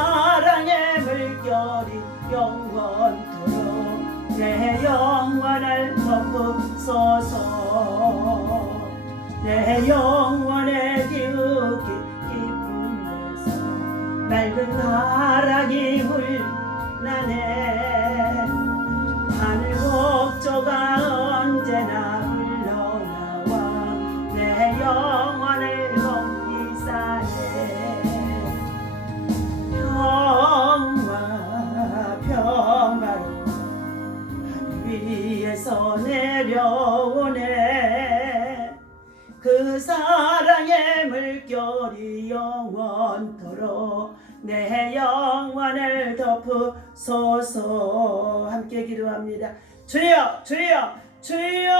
사랑의 물결이 영원토록 내 영혼을 덮으소서. 내 영혼의 기울기 깊은 데서 맑은 가락이 흘러나네. 하늘 곡조가 언제나 흘러나와 내 영혼을 걷기사해. 평화로 하늘 위에서 내려오네. 그 사랑의 물결이 영원토록 내 영혼을 덮으소서. 함께 기도합니다. 주여 주여 주여.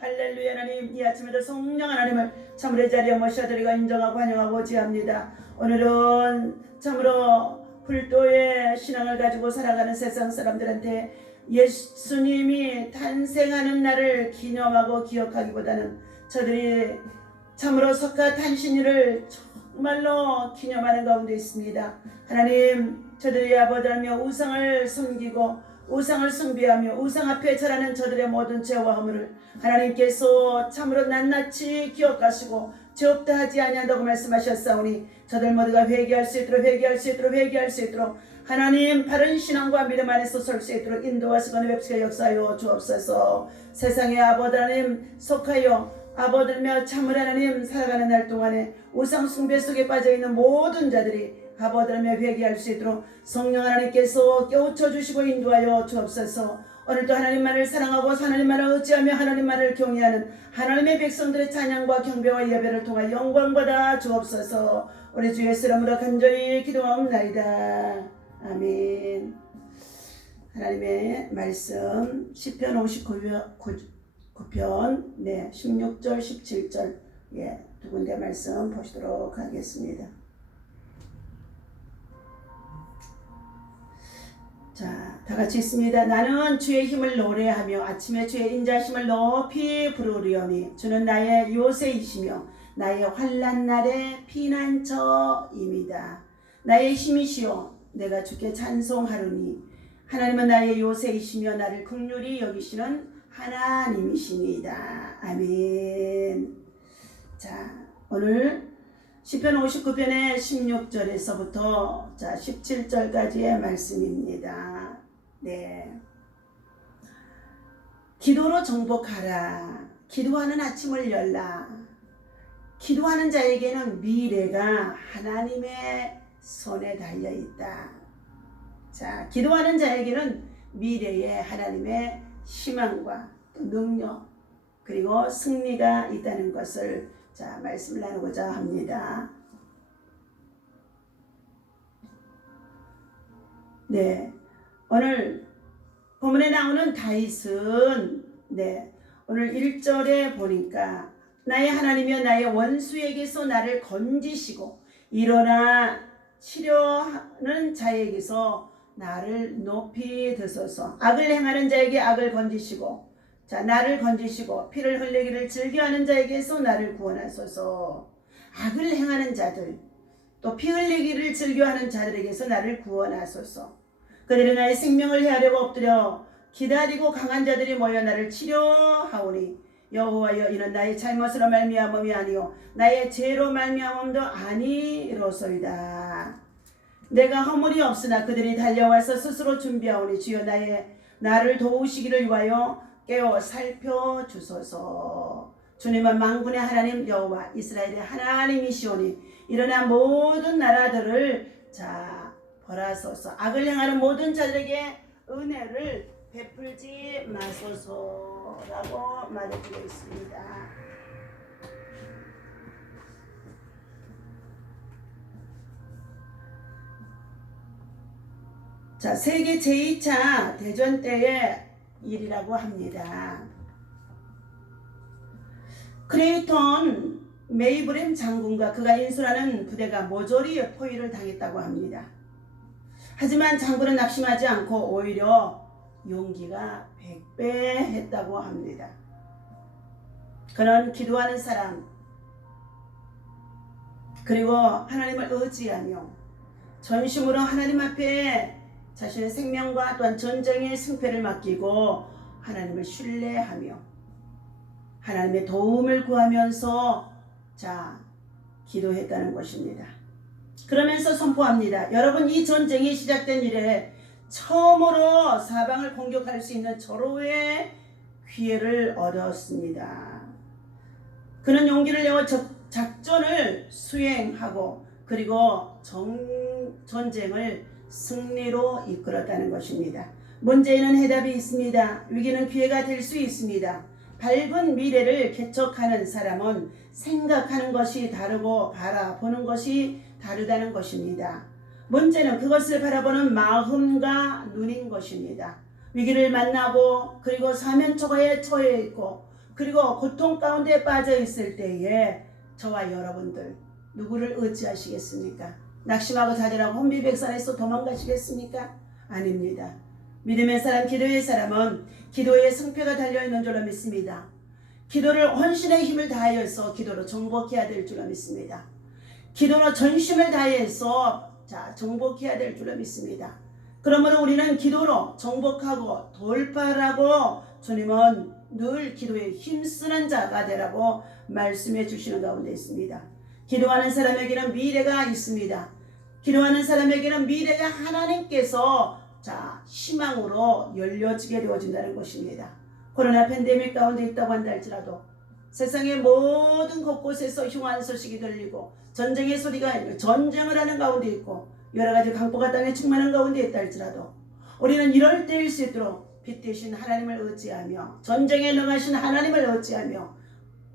할렐루야. 하나님, 이 아침에도 성령 하나님을 참으로 자리에 모셔드리고 인정하고 환영하고 지합니다. 오늘은 참으로 불도의 신앙을 가지고 살아가는 세상 사람들한테 예수님이 탄생하는 날을 기념하고 기억하기보다는 저들이 참으로 석가 탄신일을 정말로 기념하는 가운데 있습니다. 하나님, 저들이 아버지라며 우상을 숨기고 우상을 숭배하며 우상 앞에 절하는 저들의 모든 죄와 허물을 하나님께서 참으로 낱낱이 기억하시고 죄 없다 하지 아니한다고 말씀하셨사오니 저들 모두가 회개할 수 있도록 하나님 바른 신앙과 믿음 안에서 설 수 있도록 인도하시고 뵙시고 역사하여 주옵소서. 세상의 아버지 하나님 속하여 아버들며 참을 하나님 살아가는 날 동안에 우상 숭배 속에 빠져있는 모든 자들이 아버들며 회개할 수 있도록 성령 하나님께서 깨우쳐 주시고 인도하여 주옵소서. 오늘도 하나님만을 사랑하고 하나님만을 의지하며 하나님만을 경외하는 하나님의 백성들의 찬양과 경배와 예배를 통하여 영광받아 주옵소서. 우리 주 예수 이름으로 간절히 기도하옵나이다. 아멘. 하나님의 말씀 시편 59편 16절 17절 두 군데 말씀 보시도록 하겠습니다. 자, 다같이 있습니다. 나는 주의 힘을 노래하며 아침에 주의 인자심을 높이 부르리오니 주는 나의 요새이시며 나의 환난 날의 피난처입니다. 나의 힘이시오 내가 주께 찬송하노니 하나님은 나의 요새이시며 나를 긍휼히 여기시는 하나님이시니이다. 아멘. 자, 오늘 시편 59편의 16절에서부터 17절까지의 말씀입니다. 기도로 정복하라. 기도하는 아침을 열라. 기도하는 자에게는 미래가 하나님의 손에 달려있다. 자, 기도하는 자에게는 미래에 하나님의 희망과 또 능력 그리고 승리가 있다는 것을 말씀을 나누고자 합니다. 오늘 본문에 나오는 다윗은 오늘 1절에 보니까 나의 하나님이여 나의 원수에게서 나를 건지시고 일어나 치려하는 자에게서 나를 높이 드소서. 악을 행하는 자에게 악을 건지시고 나를 건지시고 피를 흘리기를 즐겨하는 자에게서 나를 구원하소서. 악을 행하는 자들 또 피 흘리기를 즐겨하는 자들에게서 나를 구원하소서. 그들이 나의 생명을 해하려고 엎드려 기다리고 강한 자들이 모여 나를 치려하오니 여호와여 이는 나의 잘못으로 말미암음이 아니요 나의 죄로 말미암음도 아니로소이다. 내가 허물이 없으나 그들이 달려와서 스스로 준비하오니 주여 나를 도우시기를 위하여 깨어 살펴주소서. 주님은 만군의 하나님 여호와 이스라엘의 하나님이시오니 일어나 모든 나라들을 벌하소서. 악을 행하는 모든 자들에게 은혜를 베풀지 마소서라고 말해주고 있습니다. 세계 제2차 대전 때의 일이라고 합니다. 크레이턴 메이브렘 장군과 그가 인수하는 부대가 모조리 포위를 당했다고 합니다. 하지만 장군은 낙심하지 않고 오히려 용기가 100배 했다고 합니다. 그는 기도하는 사람, 그리고 하나님을 의지하며 전심으로 하나님 앞에 자신의 생명과 또한 전쟁의 승패를 맡기고 하나님을 신뢰하며 하나님의 도움을 구하면서 기도했다는 것입니다. 그러면서 선포합니다. 여러분, 이 전쟁이 시작된 이래 처음으로 사방을 공격할 수 있는 절호의 기회를 얻었습니다. 그는 용기를 내어 작전을 수행하고 그리고 전쟁을 승리로 이끌었다는 것입니다. 문제에는 해답이 있습니다. 위기는 기회가 될 수 있습니다. 밝은 미래를 개척하는 사람은 생각하는 것이 다르고 바라보는 것이 다르다는 것입니다. 문제는 그것을 바라보는 마음과 눈인 것입니다. 위기를 만나고 그리고 사면초가에 처해 있고 그리고 고통 가운데 빠져 있을 때에 저와 여러분들 누구를 의지하시겠습니까? 낙심하고 좌절하고 혼비백산에서 도망가시겠습니까? 아닙니다. 믿음의 사람, 기도의 사람은 기도의 승패가 달려있는 줄로 믿습니다. 기도를 헌신의 힘을 다하여서 기도로 정복해야 될 줄로 믿습니다. 기도로 전심을 다해서 정복해야 될 줄로 믿습니다. 그러므로 우리는 기도로 정복하고 돌파하고 주님은 늘 기도에 힘쓰는 자가 되라고 말씀해 주시는 가운데 있습니다. 기도하는 사람에게는 미래가 있습니다. 기도하는 사람에게는 미래가 하나님께서 희망으로 열려지게 되어진다는 것입니다. 코로나 팬데믹 가운데 있다고 한다 할지라도 세상의 모든 곳곳에서 흉한 소식이 들리고 전쟁의 소리가 전쟁을 하는 가운데 있고 여러가지 강포가 땅에 충만한 가운데 있다 할지라도 우리는 이럴 때일 수 있도록 빛 대신 하나님을 의지하며 전쟁에 능하신 하나님을 의지하며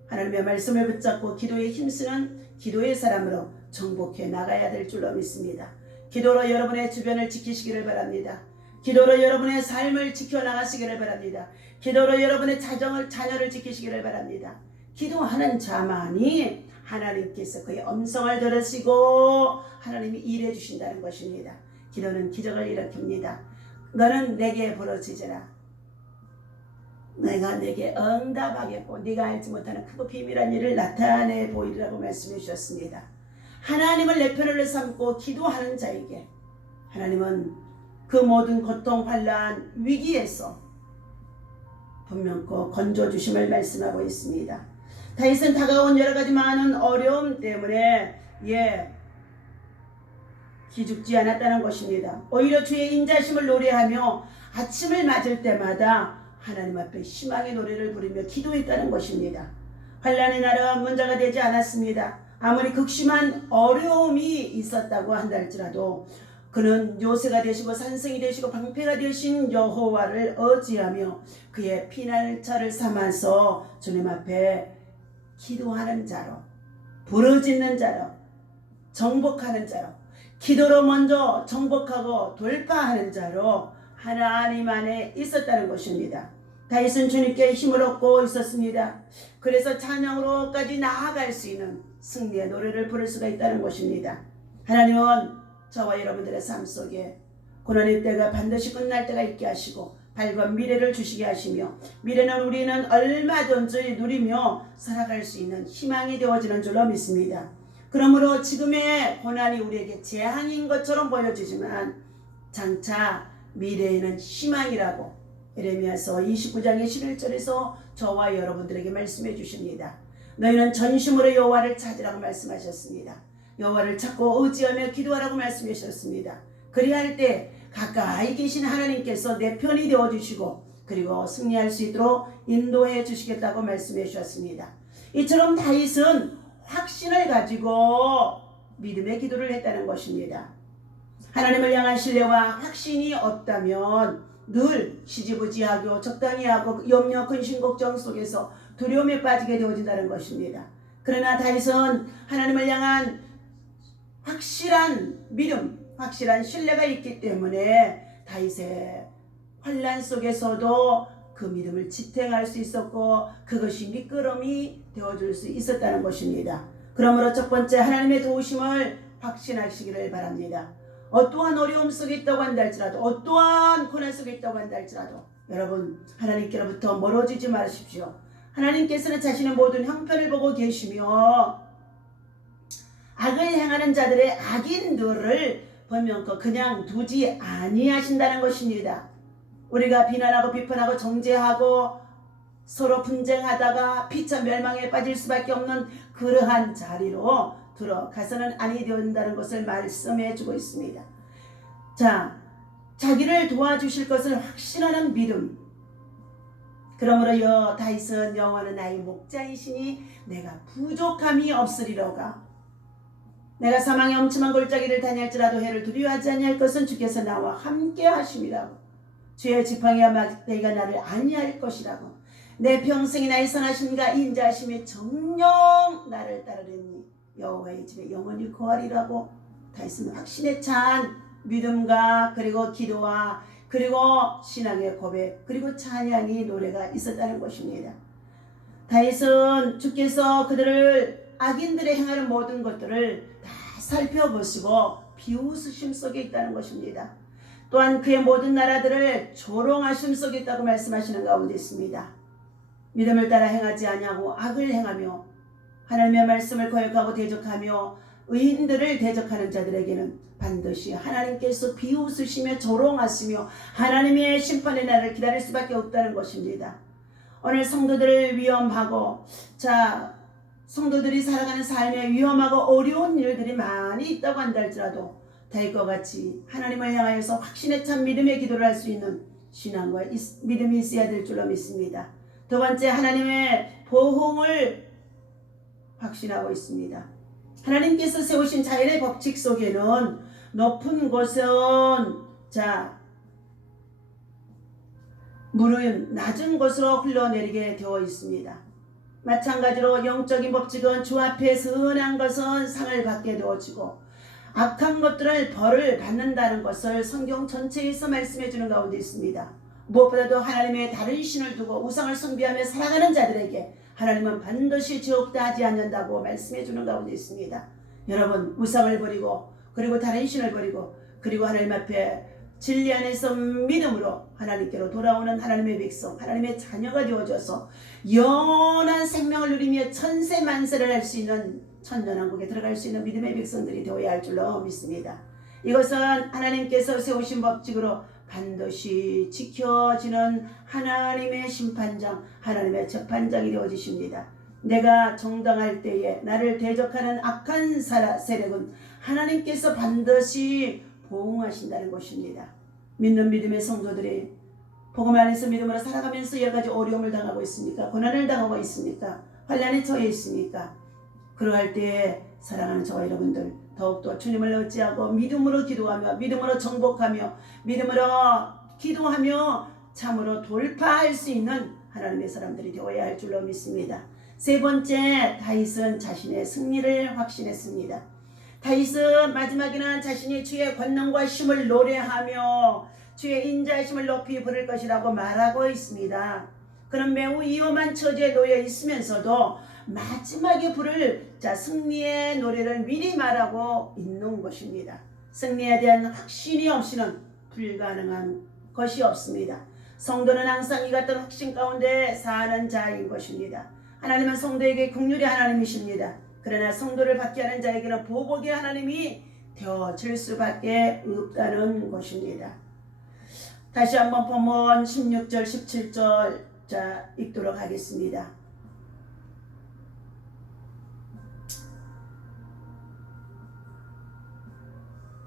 하나님의 말씀을 붙잡고 기도에 힘쓰는 기도의 사람으로 정복해 나가야 될 줄로 믿습니다. 기도로 여러분의 주변을 지키시기를 바랍니다. 기도로 여러분의 삶을 지켜나가시기를 바랍니다. 기도로 여러분의 자녀를 지키시기를 바랍니다. 기도하는 자만이 하나님께서 그의 음성을 들으시고 하나님이 일해 주신다는 것입니다. 기도는 기적을 일으킵니다. 너는 내게 부르짖으라. 내가 내게 응답하겠고 네가 알지 못하는 크고 비밀한 일을 나타내 보이리라고 말씀해 주셨습니다. 하나님을 내 편을 삼고 기도하는 자에게 하나님은 그 모든 고통, 환난, 위기에서 분명코 건져주심을 말씀하고 있습니다. 다윗은 다가온 여러가지 많은 어려움 때문에 기죽지 않았다는 것입니다. 오히려 주의 인자심을 노래하며 아침을 맞을 때마다 하나님 앞에 희망의 노래를 부르며 기도했다는 것입니다. 환난의 날은 문제가 되지 않았습니다. 아무리 극심한 어려움이 있었다고 한다 할지라도 그는 요새가 되시고 산성이 되시고 방패가 되신 여호와를 의지하며 그의 피난처를 삼아서 주님 앞에 기도하는 자로, 부르짖는 자로, 정복하는 자로, 기도로 먼저 정복하고 돌파하는 자로 하나님 안에 있었다는 것입니다. 다윗은 주님께 힘을 얻고 있었습니다. 그래서 찬양으로까지 나아갈 수 있는 승리의 노래를 부를 수가 있다는 것입니다. 하나님은 저와 여러분들의 삶 속에 고난의 때가 반드시 끝날 때가 있게 하시고 밝은 미래를 주시게 하시며 미래는 우리는 얼마든지 누리며 살아갈 수 있는 희망이 되어지는 줄로 믿습니다. 그러므로 지금의 고난이 우리에게 재앙인 것처럼 보여지지만 장차 미래에는 희망이라고 예레미야서 29장의 11절에서 저와 여러분들에게 말씀해 주십니다. 너희는 전심으로 여호와를 찾으라고 말씀하셨습니다. 여호와를 찾고 의지하며 기도하라고 말씀해 주셨습니다. 그리할 때 가까이 계신 하나님께서 내 편이 되어주시고 그리고 승리할 수 있도록 인도해 주시겠다고 말씀해 주셨습니다. 이처럼 다윗은 확신을 가지고 믿음의 기도를 했다는 것입니다. 하나님을 향한 신뢰와 확신이 없다면 늘 지지부지하고 적당히 하고 염려, 근심, 걱정 속에서 두려움에 빠지게 되어진다는 것입니다. 그러나 다윗은 하나님을 향한 확실한 믿음, 확실한 신뢰가 있기 때문에 다윗의 환난 속에서도 그 믿음을 지탱할 수 있었고 그것이 미끄럼이 되어줄 수 있었다는 것입니다. 그러므로 첫 번째 하나님의 도우심을 확신하시기를 바랍니다. 어떠한 어려움 속에 있다고 한다 할지라도 어떠한 고난 속에 있다고 한다 할지라도 여러분 하나님께로부터 멀어지지 마십시오. 하나님께서는 자신의 모든 형편을 보고 계시며 악을 행하는 자들의 악인들을 번명코 그냥 두지 아니하신다는 것입니다. 우리가 비난하고 비판하고 정죄하고 서로 분쟁하다가 피차 멸망에 빠질 수밖에 없는 그러한 자리로 들어가서는 아니 된다는 것을 말씀해 주고 있습니다. 자, 자기를 도와주실 것을 확신하는 믿음. 그러므로 다윗은 여호와는 나의 목자이시니 내가 부족함이 없으리로가. 내가 사망의 엄침한 골짜기를 다닐지라도 해를 두려워하지 아니할 것은 주께서 나와 함께 하심이라고. 주의 지팡이와 막대기가 나를 안위할 것이라고. 내 평생이 나의 선하심과 인자하심이 정녕 나를 따르리니 여호와의 집에 영원히 거하리라고. 다윗은 확신에 찬 믿음과 그리고 기도와 그리고 신앙의 고백 그리고 찬양이 노래가 있었다는 것입니다. 다윗은 주께서 그들을 악인들의 행하는 모든 것들을 다 살펴보시고 비웃으심 속에 있다는 것입니다. 또한 그의 모든 나라들을 조롱하심 속에 있다고 말씀하시는 가운데 있습니다. 믿음을 따라 행하지 아니하고 악을 행하며 하나님의 말씀을 거역하고 대적하며 의인들을 대적하는 자들에게는 반드시 하나님께서 비웃으시며 조롱하시며 하나님의 심판의 날을 기다릴 수밖에 없다는 것입니다. 오늘 성도들을 위험하고 성도들이 살아가는 삶에 위험하고 어려운 일들이 많이 있다고 한다 할지라도 다윗과 같이 하나님을 향하여서 확신에 찬 믿음의 기도를 할 수 있는 신앙과 믿음이 있어야 될 줄로 믿습니다. 두 번째, 하나님의 보응을 확신하고 있습니다. 하나님께서 세우신 자연의 법칙 속에는 높은 곳은 물은 낮은 곳으로 흘러내리게 되어 있습니다. 마찬가지로 영적인 법칙은 주 앞에 선한 것은 상을 받게 되어지고 악한 것들을 벌을 받는다는 것을 성경 전체에서 말씀해 주는 가운데 있습니다. 무엇보다도 하나님의 다른 신을 두고 우상을 숭배하며 살아가는 자들에게 하나님은 반드시 지옥다 하지 않는다고 말씀해 주는 가운데 있습니다. 여러분, 우상을 버리고 그리고 다른 신을 버리고 그리고 하나님 앞에 진리 안에서 믿음으로 하나님께로 돌아오는 하나님의 백성, 하나님의 자녀가 되어져서 영원한 생명을 누리며 천세만세를 할 수 있는 천년왕국에 들어갈 수 있는 믿음의 백성들이 되어야 할 줄로 믿습니다. 이것은 하나님께서 세우신 법칙으로 반드시 지켜지는 하나님의 심판장, 하나님의 재판장이 되어지십니다. 내가 정당할 때에 나를 대적하는 악한 세력은 하나님께서 반드시 보응하신다는 것입니다. 믿는 믿음의 성도들이 복음 안에서 믿음으로 살아가면서 여러 가지 어려움을 당하고 있습니까? 고난을 당하고 있습니까? 환난에 처해 있습니까? 그러할 때에 사랑하는 저와 여러분들 더욱더 주님을 의지하고 믿음으로 기도하며 믿음으로 정복하며 믿음으로 기도하며 참으로 돌파할 수 있는 하나님의 사람들이 되어야 할 줄로 믿습니다. 세 번째, 다윗은 자신의 승리를 확신했습니다. 다윗은 마지막에는 자신이 주의 권능과 힘을 노래하며 주의 인자하심을 높이 부를 것이라고 말하고 있습니다. 그는 매우 위험한 처지에 놓여 있으면서도 마지막에 부를 승리의 노래를 미리 말하고 있는 것입니다. 승리에 대한 확신이 없이는 불가능한 것이 없습니다. 성도는 항상 이 같은 확신 가운데 사는 자인 것입니다. 하나님은 성도에게 긍휼의 하나님이십니다. 그러나 성도를 받게 하는 자에게는 보복의 하나님이 되어질 수밖에 없다는 것입니다. 다시 한번 본문 16절 17절 읽도록 하겠습니다.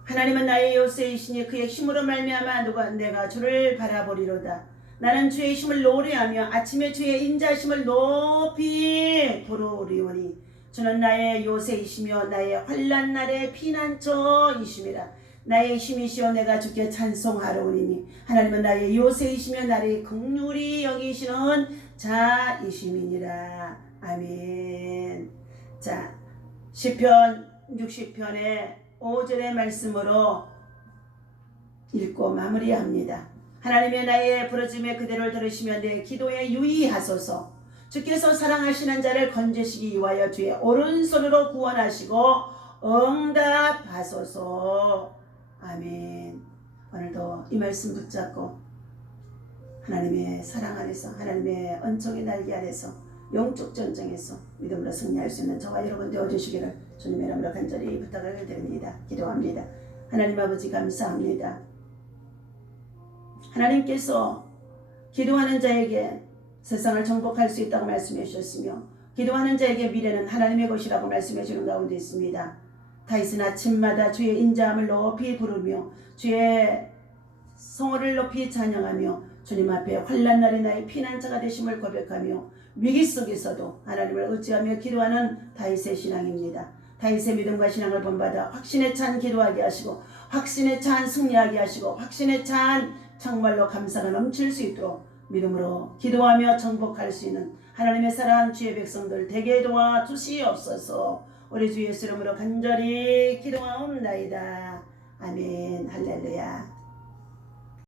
하나님은 나의 요새이시니 그의 힘으로 말미암아 누가 내가 주를 바라보리로다. 나는 주의 힘을 노래하며 아침에 주의 인자심을 높이 부르리오니 주는 나의 요새이시며 나의 환난 날의 피난처이심이라. 나의 힘이시여 내가 주께 찬송하려오니 하나님은 나의 요새이시며 나를 긍휼히 여기시는 자이심이니라. 아멘. 시편 60편의 5절의 말씀으로 읽고 마무리합니다. 하나님의 나의 부르짖음에 그대를 들으시며 내 기도에 유의하소서. 주께서 사랑하시는 자를 건지시기 위하여 주의 오른손으로 구원하시고 응답하소서. 아멘. 오늘도 이 말씀 붙잡고 하나님의 사랑 안에서 하나님의 은총의 날개 아래서 영적 전쟁에서 믿음으로 승리할 수 있는 저와 여러분 되어주시기를 주님의 이름으로 간절히 부탁을 드립니다. 기도합니다. 하나님 아버지 감사합니다. 하나님께서 기도하는 자에게 세상을 정복할 수 있다고 말씀해 주셨으며 기도하는 자에게 미래는 하나님의 것이라고 말씀해 주는 가운데 있습니다. 다윗은 아침마다 주의 인자함을 높이 부르며 주의 성호를 높이 찬양하며 주님 앞에 환난 날에 나의 피난처가 되심을 고백하며 위기 속에서도 하나님을 의지하며 기도하는 다윗의 신앙입니다. 다윗의 믿음과 신앙을 본받아 확신에 찬 기도하게 하시고 확신에 찬 승리하게 하시고 확신에 찬 정말로 감사가 넘칠 수 있도록 믿음으로 기도하며 정복할 수 있는 하나님의 사랑하는 주의 백성들 되게 도와주시옵소서. 우리 주 예수 이름으로 간절히 기도하옵나이다. 아멘. 할렐루야.